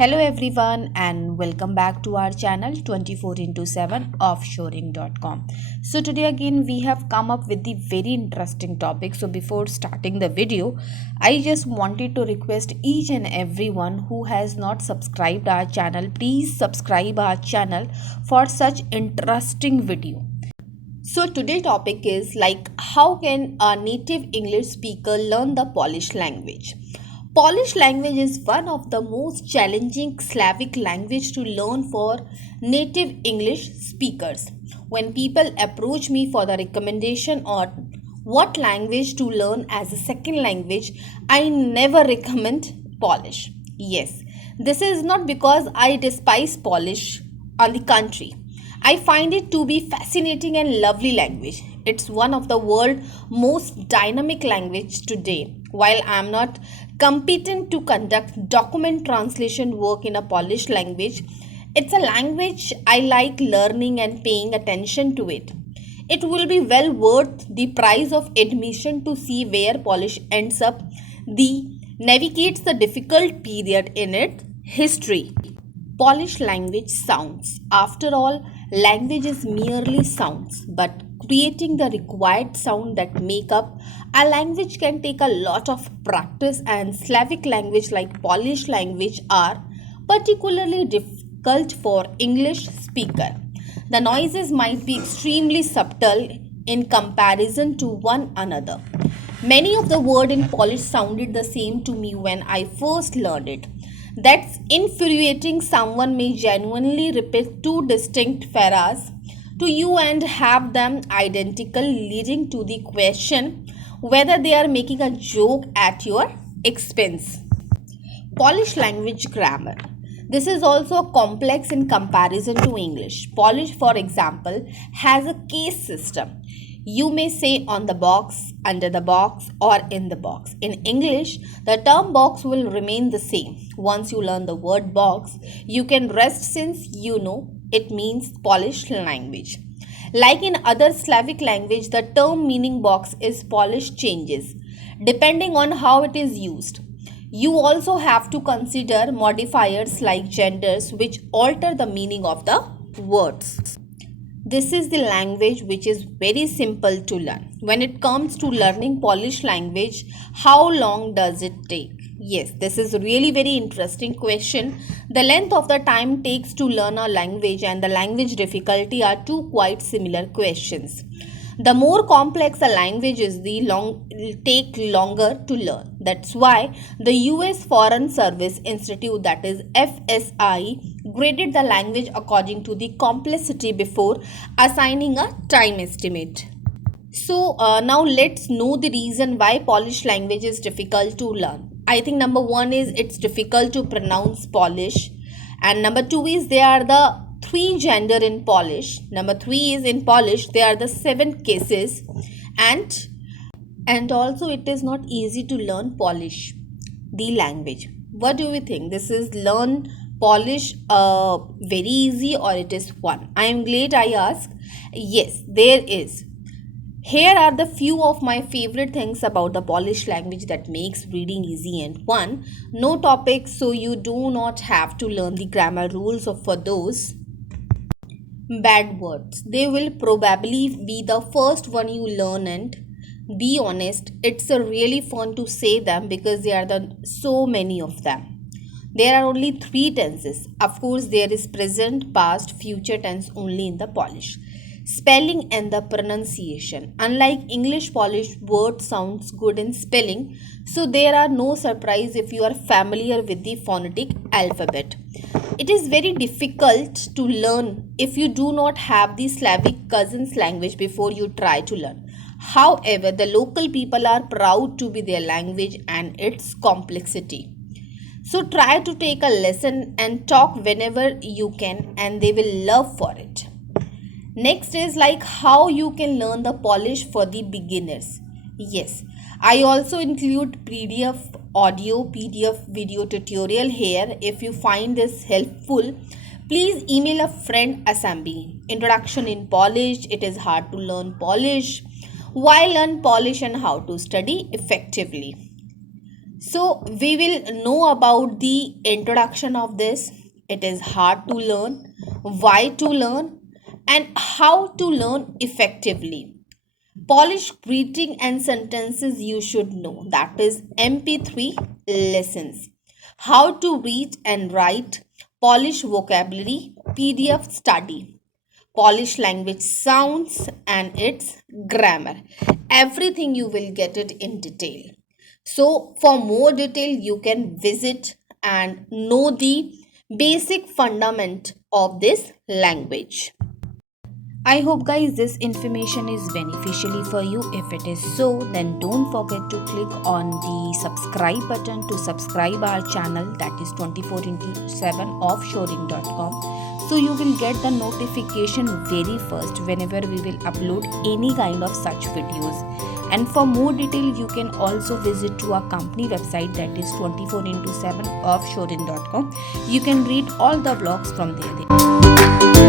Hello everyone and welcome back to our channel 24/7 offshoring.com. So today again we have come up with the very interesting topic. So before starting the video, I just wanted to request each and everyone who has not subscribed our channel, please subscribe our channel for such interesting video. So today's topic is how can a native English speaker learn the Polish language? Polish language is one of the most challenging Slavic language to learn for native English speakers. When people approach me for the recommendation on what language to learn as a second language, I never recommend Polish. Yes, this is not because I despise Polish. On the contrary, I find it to be fascinating and lovely language. It's one of the world's most dynamic language today. While I am not competent to conduct document translation work in a Polish language, it's a language I like learning and paying attention to it. It will be well worth the price of admission to see where Polish ends up. Navigates the difficult period in its history. Polish language sounds. After all, language is merely sounds, but creating the required sound that make up a language can take a lot of practice, and Slavic language like Polish language are particularly difficult for English speaker. The noises might be extremely subtle in comparison to one another. Many of the words in Polish sounded the same to me when I first learned it. That's infuriating. Someone may genuinely repeat two distinct phrases to you and have them identical, leading to the question whether they are making a joke at your expense. Polish language grammar. This is also complex in comparison to English. Polish, for example, has a case system. You may say on the box, under the box, or in the box. In English, the term box will remain the same. Once you learn the word box, you can rest since you know it means Polish language. Like in other Slavic language, the term meaning box is Polish changes depending on how it is used. You also have to consider modifiers like genders which alter the meaning of the words. This is the language which is very simple to learn. When it comes to learning Polish language, how long does it take? Yes, this is really very interesting question. The length of the time takes to learn a language and the language difficulty are two quite similar questions. The more complex a language is, take longer to learn. That's why the US Foreign Service Institute, that is FSI, graded the language according to the complexity before assigning a time estimate. So now let's know the reason why Polish language is difficult to learn. I think number one is it's difficult to pronounce Polish, and number two is there are the three gender in Polish. Number three is in Polish there are the 7 cases, and also it is not easy to learn Polish, the language. What do you think? This is learn Polish very easy or it is fun? I am glad I asked. Yes, there is. Here are the few of my favorite things about the Polish language that makes reading easy and fun. No topics, so you do not have to learn the grammar rules for those. Bad words. They will probably be the first one you learn, and be honest, it's really fun to say them because there are so many of them. There are only 3 tenses. Of course, there is present, past, future tense only in the Polish. Spelling and the pronunciation. Unlike English, Polish word sounds good in spelling, so there are no surprise if you are familiar with the phonetic alphabet. It is very difficult to learn if you do not have the Slavic cousins language before you try to learn. However, the local people are proud to be their language and its complexity. So try to take a lesson and talk whenever you can, and they will love for it. Next is how you can learn the Polish for the beginners. Yes, I also include PDF audio, PDF video tutorial here. If you find this helpful, please email a friend assembly. Introduction in Polish. It is hard to learn Polish. Why learn Polish and how to study effectively. So we will know about the introduction of this. It is hard to learn, why to learn, and how to learn effectively. Polish greeting and sentences you should know, that is MP3 lessons. How to read and write Polish vocabulary PDF study. Polish language sounds and its grammar. Everything you will get it in detail. So for more detail you can visit and know the basic fundament of this language. I hope guys this information is beneficially for you. If it is so, then don't forget to click on the subscribe button to subscribe our channel, that is 24 into 7 offshoring.com. So you will get the notification very first whenever we will upload any kind of such videos. And for more detail you can also visit to our company website, that is 24 into 7 offshoring.com. You can read all the blogs from there.